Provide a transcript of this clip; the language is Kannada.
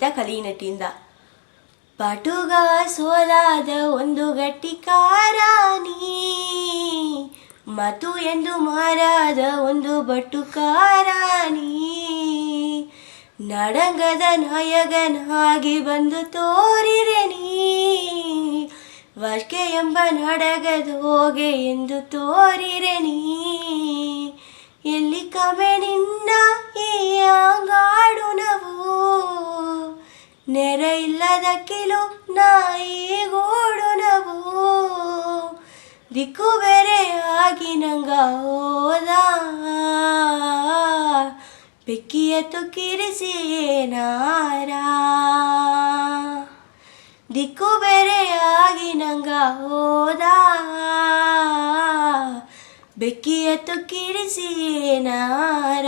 ಗೀತ ಕಲಿನಟಿಯಿಂದ. ಪಟುಗ ಸೋಲಾದ ಒಂದು ಗಟ್ಟಿಕಾರಾಣಿ, ಮತು ಎಂದು ಮಾರಾದ ಒಂದು ಬಟುಕಾರಾಣಿ, ನಡಂಗದ ನಾಯಕನಾಗಿ ಬಂದು ತೋರಿರೆ ನೀ, ವರ್ಷೆ ಎಂಬ ನಡಗದ ಹೋಗೆ ಎಂದು ತೋರಿರೆ ನೀ, ಎಲ್ಲಿ ಕಮೆ ನಿನ್ನ ಈ ಅಂಗಾಡು ನಾವು, ನೆರೆ ಇಲ್ಲದ ಕಿಲು ನಾಯಿಗೂಡು ನಾವು, ದಿಕ್ಕು ಬೇರೆ ಆಗಿ ನಂಗ ಹೋದ, ಬೆಕ್ಕಿಯ ತುಕ್ಕಿರಿಸಿ ಏನಾರ, ದಿಕ್ಕು ಬೇರೆ ಆಗಿ ನಂಗ ಹೋದ, ಬೆಕ್ಕಿಯ ತುಕ್ಕಿರಿಸಿ ಏನಾರ.